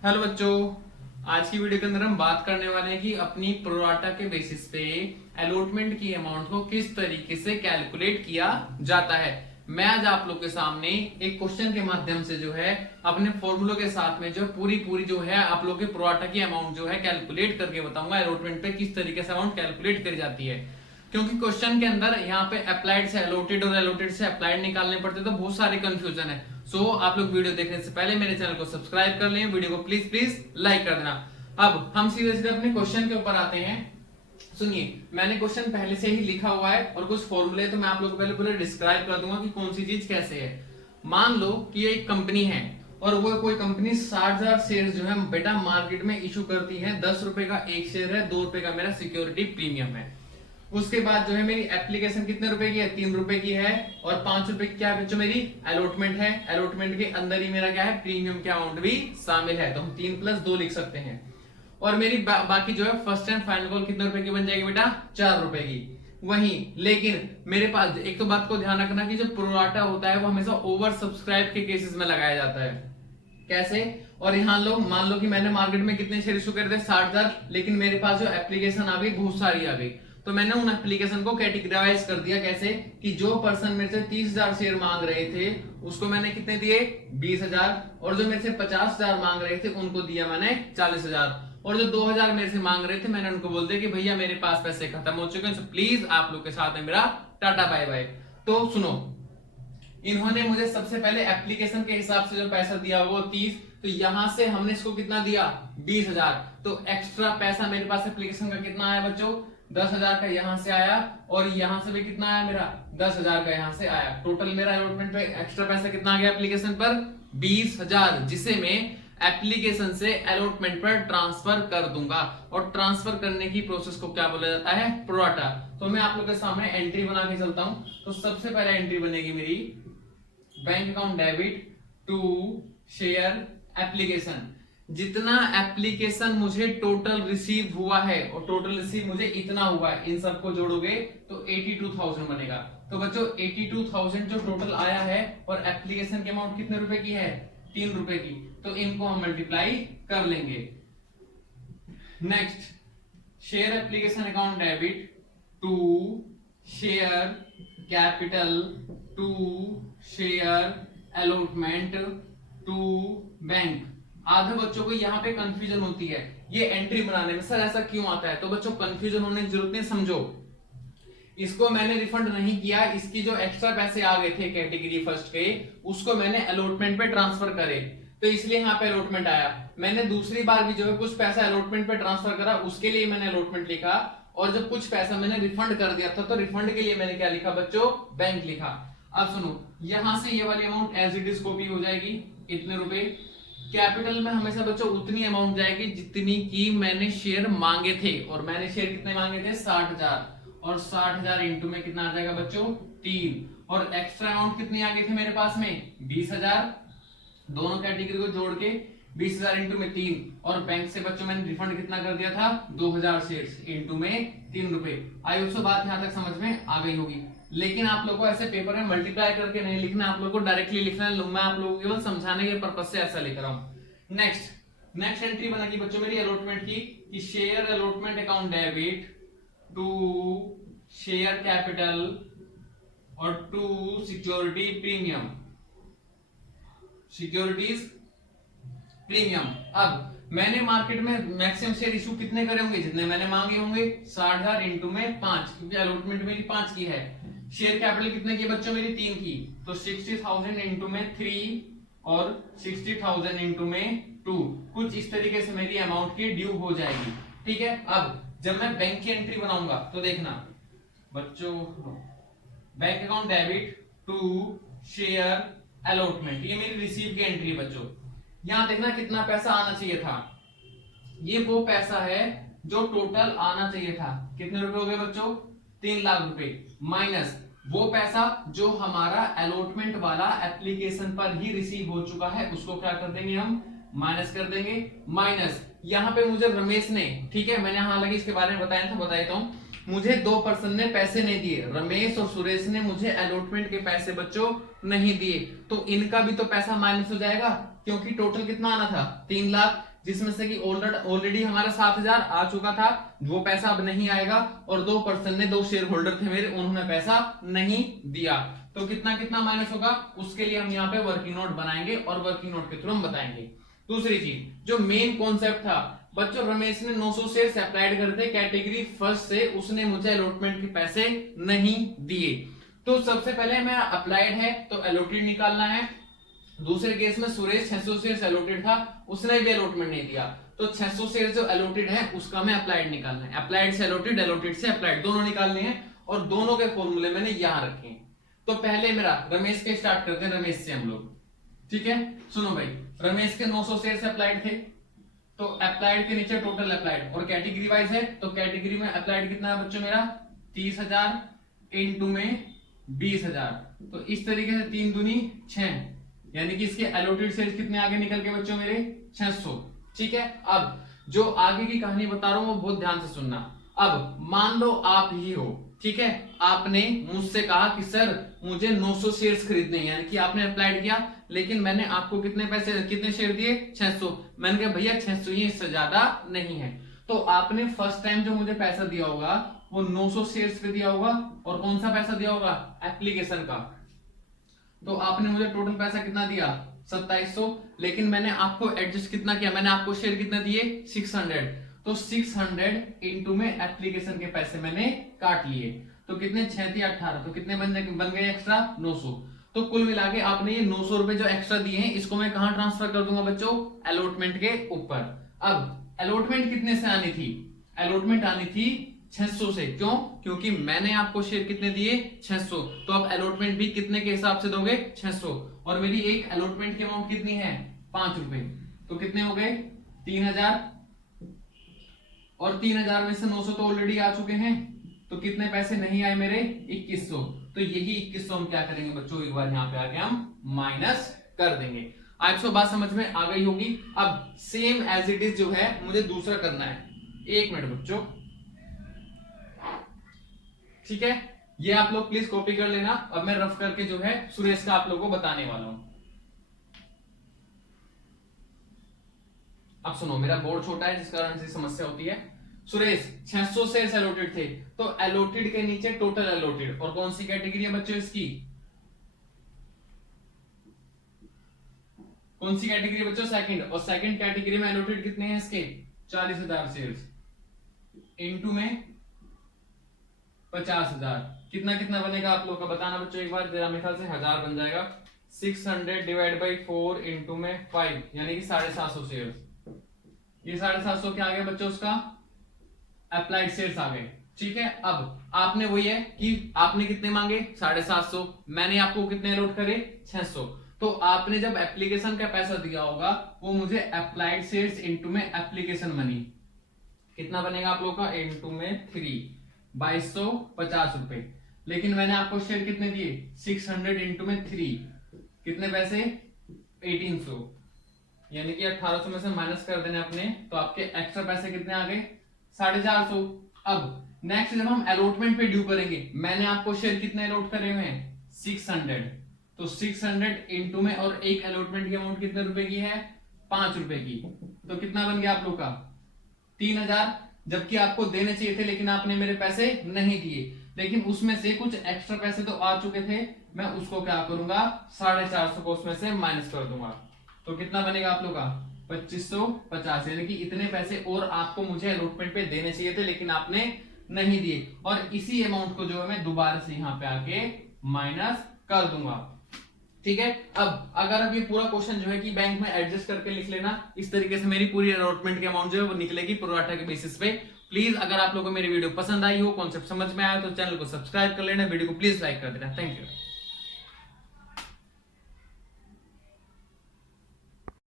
Hello बच्चों, आज की वीडियो के अंदर हम बात करने वाले हैं कि अपनी प्रोराटा के बेसिस पे अलॉटमेंट की अमाउंट को किस तरीके से कैलकुलेट किया जाता है। मैं आज आप लोग के सामने एक क्वेश्चन के माध्यम से जो है अपने फॉर्मूलों के साथ में जो पूरी जो है आप लोग के प्रोराटा की अमाउंट जो है कैलकुलेट करके बताऊंगा अलॉटमेंट पे किस तरीके से अमाउंट कैलकुलेट करी जाती है। क्योंकि क्वेश्चन के अंदर यहाँ पे अप्लाइड से अलॉटेड और अलॉटेड से अप्लाइड निकालने पड़ते तो बहुत सारे कंफ्यूजन है। सो आप लोग वीडियो देखने से पहले मेरे चैनल को सब्सक्राइब कर लें, वीडियो को प्लीज प्लीज लाइक कर देना। अब हम सीधे सीधे अपने क्वेश्चन के ऊपर आते हैं। सुनिए, मैंने क्वेश्चन पहले से ही लिखा हुआ है और कुछ फॉर्मूले तो मैं आप लोगों को पहले पूरे डिस्क्राइब कर दूंगा कि कौन सी चीज कैसे है। मान लो कि ये एक कंपनी है और वो कोई कंपनी 60,000 शेयर जो है बेटा मार्केट में इशू करती है। 10 रुपए का एक शेयर है, 2 रुपए का मेरा सिक्योरिटी प्रीमियम है। उसके बाद जो है मेरी एप्लीकेशन कितने रुपए की है, 3 रुपए की है और 5 रुपए की क्या है बच्चों मेरी अलॉटमेंट है। अलॉटमेंट के अंदर ही मेरा क्या है प्रीमियम के अमाउंट भी शामिल है, तो हम 3+2 लिख सकते हैं। और मेरी बाकी जो है फर्स्ट एंड फाइनल कॉल कितने रुपए की बन जाएगी बेटा, 4 रुपए की। वहीं लेकिन मेरे पास एक तो बात को ध्यान रखना कि जो प्रोराटा होता है वो हमेशा ओवर सब्सक्राइब के केसेस में लगाया जाता है। कैसे? और यहाँ लोग मान लो कि मैंने मार्केट में कितने शेयर इशू कर दिए 60,000, लेकिन मेरे पास जो एप्लीकेशन आ गई बहुत सारी आ गई, तो मैंने उन एप्लीकेशन को कैटेगराइज कर दिया। कैसे कि जो पर्सन मेरे से 30,000 शेयर मांग रहे थे उसको मैंने कितने दिए 20,000, और जो मेरे से 50,000 मांग रहे थे उनको दिया मैंने 40,000, और जो 2,000 मेरे से मांग रहे थे मैंने उनको बोल दिया कि भैया मेरे पास पैसे खत्म हो चुके हैं, तो प्लीज आप लोग के साथ में मेरा टाटा बाय बाय। तो सुनो, इन्होंने मुझे सबसे पहले एप्लीकेशन के हिसाब से जो पैसा दिया वो 30, तो यहां से हमने इसको कितना दिया 20,000, तो एक्स्ट्रा पैसा मेरे पास एप्लीकेशन का कितना आया बच्चों 10,000 का यहां से आया, और यहां से भी कितना आया मेरा 10,000 का यहां से आया। टोटल मेरा अलॉटमेंट पे एक्स्ट्रा पैसा कितना आ गया एप्लीकेशन पर 20,000, जिसे मैं एप्लीकेशन से अलॉटमेंट पर ट्रांसफर कर दूंगा। और ट्रांसफर करने की प्रोसेस को क्या बोला जाता है प्रोराटा। तो मैं आप लोग के सामने एंट्री बना के चलता हूं। तो सबसे पहले एंट्री बनेगी मेरी bank account debit to share application. जितना एप्लीकेशन मुझे टोटल रिसीव हुआ है और टोटल रिसीव मुझे इतना हुआ है, इन सबको जोड़ोगे तो 82,000 बनेगा। तो बच्चों 82,000 जो टोटल आया है और एप्लीकेशन की अमाउंट कितने रुपए की है 3 रुपए की, तो इनको हम मल्टीप्लाई कर लेंगे। Next, share application account debit to share capital to share allotment to bank. आधे बच्चों को यहाँ पे कंफ्यूजन होती है ये एंट्री बनाने में, सर ऐसा क्यों आता है। तो बच्चों कंफ्यूजन होने की जरूरत नहीं, समझो इसको मैंने रिफंड नहीं किया, इसकी जो एक्स्ट्रा पैसे आ गए थे कैटेगरी फर्स्ट के उसको मैंने अलॉटमेंट पे ट्रांसफर करे, तो इसलिए यहाँ पे अलॉटमेंट आया। मैंने दूसरी बार भी जो है कुछ पैसा अलॉटमेंट पे ट्रांसफर करा, उसके लिए मैंने अलॉटमेंट लिखा, और जब कुछ पैसा मैंने रिफंड कर दिया था तो रिफंड के लिए मैंने क्या लिखा बच्चों बैंक लिखा। अब सुनो, यहां से ये वाली amount as it is copy हो जाएगी, इतने रुपए। कैपिटल में हमेशा बच्चों उतनी अमाउंट जाएगी जितनी की मैंने शेयर मांगे थे, और मैंने शेयर कितने मांगे थे 60,000, और 60,000 इंटू में कितना आ जाएगा बच्चों 3, और एक्स्ट्रा अमाउंट कितनी आ गई थी मेरे पास में 20,000, दोनों कैटेगरी को जोड़ के 20,000 इंटू में 3, और बैंक से बच्चों मैंने रिफंड कितना कर दिया था 2,000 शेयर्स इंटू में 3 रुपए। आई होप सो बात यहां तक समझ में आ गई होगी। लेकिन आप लोगों को ऐसे पेपर में मल्टीप्लाई करके नहीं लिखना, आप लोगों को डायरेक्टली लिखना है। मैं आप लोगों को केवल समझाने के पर्पज से ऐसा लिख रहा हूं। नेक्स्ट एंट्री बनेगी बच्चों मेरी अलॉटमेंट की कि share allotment account debit to share capital और to security premium, securities premium. अब मैंने मार्केट में मैक्सिमम शेयर इशू कितने करे होंगे, जितने मैंने मांगे होंगे 60,000 इंटू में 5, क्योंकि अलॉटमेंट मेरी 5 की है। शेयर कैपिटल कितने की बच्चों मेरी 3 की, तो 60,000 इंटू में 3 और 60,000 इंटू में 2, कुछ इस तरीके से मेरी अमाउंट की ड्यू हो जाएगी। ठीक है। अब जब मैं बैंक की एंट्री बनाऊंगा तो देखना बच्चों, bank account debit to share allotment, ये मेरी रिसीव की एंट्री बच्चों। यहां देखना कितना पैसा आना चाहिए था, ये वो पैसा है जो टोटल आना चाहिए था। कितने रुपए हो गए बच्चों 3 लाख रुपए, माइनस वो पैसा जो हमारा अलॉटमेंट वाला एप्लीकेशन पर ही रिसीव हो चुका है, उसको क्या कर देंगे हम माइनस कर देंगे। माइनस यहाँ पे मुझे रमेश ने, ठीक है मैंने हालांकि इसके बारे में बताया था, बता देता हूं, मुझे 2 पर्सन ने पैसे नहीं दिए, रमेश और सुरेश ने मुझे अलॉटमेंट के पैसे बच्चों नहीं दिए, तो इनका भी तो पैसा माइनस हो जाएगा, क्योंकि टोटल कितना आना था 3 लाख। जिसमें से कि ऑलरेडी हमारा 7,000 आ चुका था, वो पैसा अब नहीं आएगा, और 2% ने, 2 शेयर होल्डर थे मेरे, उन्होंने पैसा नहीं दिया। तो कितना कितना माइनस होगा, उसके लिए हम यहाँ पे वर्किंग नोट बनाएंगे और वर्किंग नोट के थ्रू हम बताएंगे। दूसरी चीज जो मेन कॉन्सेप्ट था बच्चों, रमेश ने 900 शेयर्स अप्लाइड करे थे कैटेगरी फर्स्ट से, उसने मुझे अलॉटमेंट के पैसे नहीं दिए। तो सबसे पहले मैं अप्लाइड है तो अलॉटेड निकालना है। दूसरे केस में सुरेश 600 शेयर्स अलॉटेड था, उसने भी अलॉटमेंट नहीं दिया, तो 600 शेयर्स जो अलॉटेड है उसका मैं अप्लाइड निकालना है। अप्लाइड से अलॉटेड, अलॉटेड से अप्लाइड, दोनों निकालने हैं, और दोनों के फॉर्मूले मैंने यहां रखे हैं। तो पहले मेरा रमेश के स्टार्ट करते हैं, रमेश से हम लोग, ठीक है। सुनो भाई, रमेश के 900 शेयर्स अप्लाइड थे, तो अप्लाइड के नीचे टोटल अप्लाइड, और कैटेगरी वाइज है तो कैटेगरी में अप्लाइड कितना है बच्चों मेरा 30,000 इनटू में 20,000, तो इस तरीके से 3 दूनी 6, यानी कि इसके अलॉटेड शेयर्स कितने आगे निकल के बच्चों मेरे 600, ठीक है। अब जो आगे की कहानी बता रहा हूं वो बहुत ध्यान से सुनना। अब मान लो आप ही हो, ठीक है, आपने मुझसे कहा कि सर मुझे 900 शेयर्स खरीदने हैं, यानी कि आपने अप्लाइड किया, लेकिन मैंने आपको कितने शेयर दिए 600, मैंने कहा भैया 600 ही, इससे ज्यादा नहीं है। तो आपने फर्स्ट टाइम जो मुझे पैसा दिया होगा वो 900 शेयर्स पे दिया होगा, और कौन सा पैसा दिया होगा, एप्लीकेशन का। तो आपने मुझे टोटल पैसा कितना दिया 2700, लेकिन मैंने आपको एडजस्ट कितना किया, मैंने आपको शेयर कितना दिए 600, तो 600 इंटू में एप्लीकेशन के पैसे मैंने काट लिए, तो कितने 6 × 18, तो कितने बन गए एक्स्ट्रा 900। तो कुल मिला के आपने ये 900 रुपए जो एक्स्ट्रा दिए हैं इसको मैं कहां ट्रांसफर कर दूंगा बच्चों, अलॉटमेंट के ऊपर। अब अलॉटमेंट कितने से आनी थी, अलॉटमेंट आनी थी 600 से, क्यों, क्योंकि मैंने आपको शेयर कितने दिए 600, तो अब अलॉटमेंट भी कितने के हिसाब से दोगे 600, और मेरी एक अलॉटमेंट की अमाउंट कितनी है 5 रुपए, तो कितने हो गए 3000, और 3000 में से 900 तो ऑलरेडी आ चुके हैं, तो कितने पैसे नहीं आए मेरे 2100, तो यही 2100 हम क्या करेंगे बच्चों, एक बार यहाँ पे आके हम माइनस कर देंगे। आपको बात समझ में आ गई होगी। अब सेम एज इट इज जो है मुझे दूसरा करना है, 1 मिनट बच्चों, ठीक है, ये आप लोग प्लीज कॉपी कर लेना। अब मैं रफ करके जो है सुरेश का आप लोगों को बताने वाला हूं। अब सुनो, मेरा बोर्ड छोटा है जिस कारण से समस्या होती है। सुरेश 600 शेयर्स अलॉटेड थे, तो अलॉटेड के नीचे टोटल अलॉटेड, और कौन सी कैटेगरी है बच्चों इसकी, कौन सी कैटेगरी बच्चों, सेकंड, और सेकंड कैटेगरी में अलॉटेड कितने हैं इसके 40,000 शेयर्स, इनटू में 50,000, कितना कितना बनेगा आप लोग का बताना बच्चों एक बार, मेरे ख्याल से 1000 बन जाएगा। 600 डिवाइड बाई 4 इनटू में 5, यानी कि 750 शेयर्स, ये 750 क्या आ गया बच्चों उसका अप्लाइड शेयर्स आ गए, ठीक है। अब आपने वही है कि आपने कितने मांगे 750, मैंने आपको कितने अलॉट करे 600, तो आपने जब एप्लीकेशन का पैसा दिया होगा वो मुझे अप्लाइड शेयर्स इनटू में एप्लीकेशन मनी कितना बनेगा आप लोग का, इनटू में 3, 2250 रुपए, लेकिन मैंने आपको शेयर कितने दिए 600 इंटू में 3, कितने पैसे 1800, यानी कि 1800 में से माइनस कर देने अपने, तो आपके एक्स्ट्रा पैसे कितने आ गए 450। अब नेक्स्ट जब हम अलॉटमेंट पे ड्यू करेंगे, मैंने आपको शेयर कितने अलॉट करे हुए हैं 600, तो 600 इंटू में, और एक अलॉटमेंट की अमाउंट कितने रुपए की है 5 रुपए की, तो कितना बन गया आप लोग का 3000, जबकि आपको देने चाहिए थे लेकिन आपने मेरे पैसे नहीं दिए, लेकिन उसमें से कुछ एक्स्ट्रा पैसे तो आ चुके थे, मैं उसको क्या करूंगा 450 को उसमें से माइनस कर दूंगा, तो कितना बनेगा आप लोग का 2550, यानी कि इतने पैसे और आपको मुझे अलॉटमेंट पे देने चाहिए थे लेकिन आपने नहीं दिए, और इसी अमाउंट को जो है मैं दोबारा से यहाँ पे आके माइनस कर दूंगा, ठीक है। अब ये पूरा क्वेश्चन जो है कि बैंक में एडजस्ट करके लिख लेना, इस तरीके से मेरी पूरी अलॉटमेंट की अमाउंट जो है वो निकलेगी प्रोराटा के बेसिस पे। प्लीज अगर आप लोगों को मेरी वीडियो पसंद आई हो, कॉन्सेप्ट समझ में आया तो चैनल को सब्सक्राइब कर लेना, वीडियो को प्लीज लाइक कर देना। Thank you.